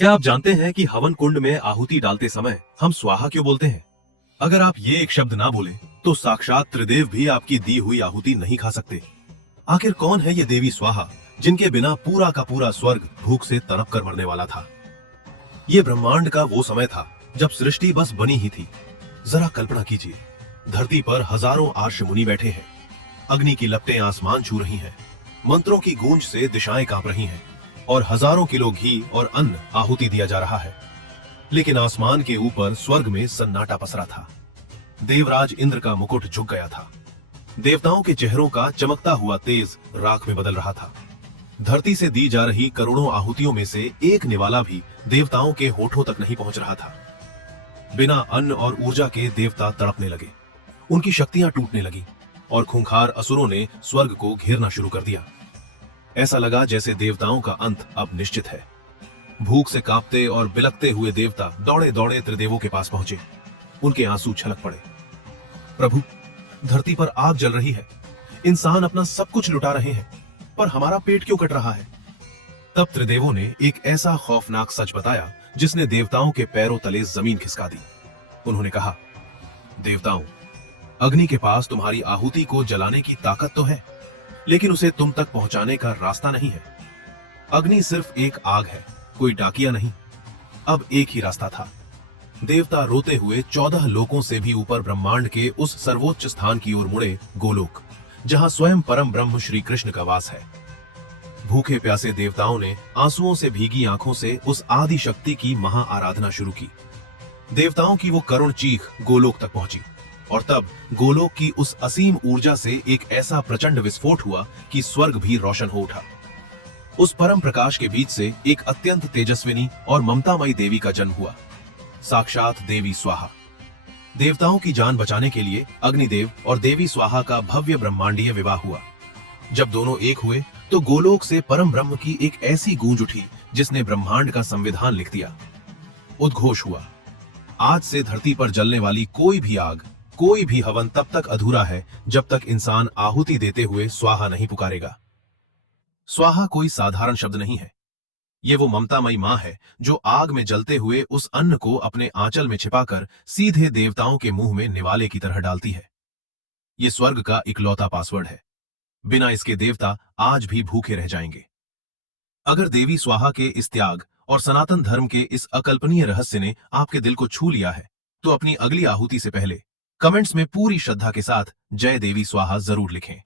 क्या आप जानते हैं कि हवन कुंड में आहुति डालते समय हम स्वाहा क्यों बोलते हैं? अगर आप ये एक शब्द ना बोले तो साक्षात त्रिदेव भी आपकी दी हुई आहुति नहीं खा सकते। आखिर कौन है ये देवी स्वाहा जिनके बिना पूरा का पूरा स्वर्ग भूख से तड़प कर मरने वाला था? ये ब्रह्मांड का वो समय था जब सृष्टि बस बनी ही थी। जरा कल्पना कीजिए, धरती पर हजारों आर्ष मुनि बैठे हैं, अग्नि की लपटें आसमान छू रही हैं, मंत्रों की गूंज से दिशाएं कांप रही हैं और हजारों किलो घी और अन्न आहुति दिया जा रहा है। लेकिन आसमान के ऊपर स्वर्ग में सन्नाटा पसरा था। देवराज इंद्र का मुकुट झुक गया था। देवताओं के चेहरों का चमकता हुआ तेज राख में बदल रहा था। धरती से दी जा रही करोड़ों आहुतियों में से एक निवाला भी देवताओं के होठों तक नहीं पहुंच रहा था। बिना अन्न और ऊर्जा के देवता तड़पने लगे, उनकी शक्तियां टूटने लगी और खूंखार असुरों ने स्वर्ग को घेरना शुरू कर दिया। ऐसा लगा जैसे देवताओं का अंत अब निश्चित है। भूख से कांपते और बिलखते हुए देवता दौड़े दौड़े त्रिदेवों के पास पहुंचे। उनके आंसू छलक पड़े। प्रभु, धरती पर आग जल रही है, इंसान अपना सब कुछ लुटा रहे हैं, पर हमारा पेट क्यों कट रहा है? तब त्रिदेवों ने एक ऐसा खौफनाक सच बताया जिसने देवताओं के पैरों तले जमीन खिसका दी। उन्होंने कहा, देवताओं, अग्नि के पास तुम्हारी आहुति को जलाने की ताकत तो है, लेकिन उसे तुम तक पहुंचाने का रास्ता नहीं है। अग्नि सिर्फ एक आग है, कोई डाकिया नहीं। अब एक ही रास्ता था। देवता रोते हुए 14 लोकों से भी ऊपर ब्रह्मांड के उस सर्वोच्च स्थान की ओर मुड़े, गोलोक, जहां स्वयं परम ब्रह्म श्री कृष्ण का वास है। भूखे प्यासे देवताओं ने आंसुओं से भीगी आंखों से उस आदि शक्ति की महा आराधना शुरू की। देवताओं की वो करुण चीख गोलोक तक पहुंची और तब गोलोक की उस असीम ऊर्जा से एक ऐसा प्रचंड विस्फोट हुआ कि स्वर्ग भी रोशन हो उठा। उस परम प्रकाश के बीच से एक अत्यंत तेजस्विनी और ममतामयी देवी का जन्म हुआ, साक्षात देवी स्वाहा। देवताओं की जान बचाने के लिए अग्निदेव और देवी स्वाहा का भव्य ब्रह्मांडीय विवाह हुआ। जब दोनों एक हुए तो गोलोक से परम ब्रह्म की एक ऐसी गूंज उठी जिसने ब्रह्मांड का संविधान लिख दिया। उद्घोष हुआ, आज से धरती पर जलने वाली कोई भी आग, कोई भी हवन तब तक अधूरा है जब तक इंसान आहुति देते हुए स्वाहा नहीं पुकारेगा। स्वाहा कोई साधारण शब्द नहीं है। ये वो ममतामयी मां है जो आग में जलते हुए उस अन्न को अपने आंचल में छिपाकर सीधे देवताओं के मुंह में निवाले की तरह डालती है। ये स्वर्ग का इकलौता पासवर्ड है। बिना इसके देवता आज भी भूखे रह जाएंगे। अगर देवी स्वाहा के इस त्याग और सनातन धर्म के इस अकल्पनीय रहस्य ने आपके दिल को छू लिया है, तो अपनी अगली आहुति से पहले कमेंट्स में पूरी श्रद्धा के साथ जय देवी स्वाहा जरूर लिखें।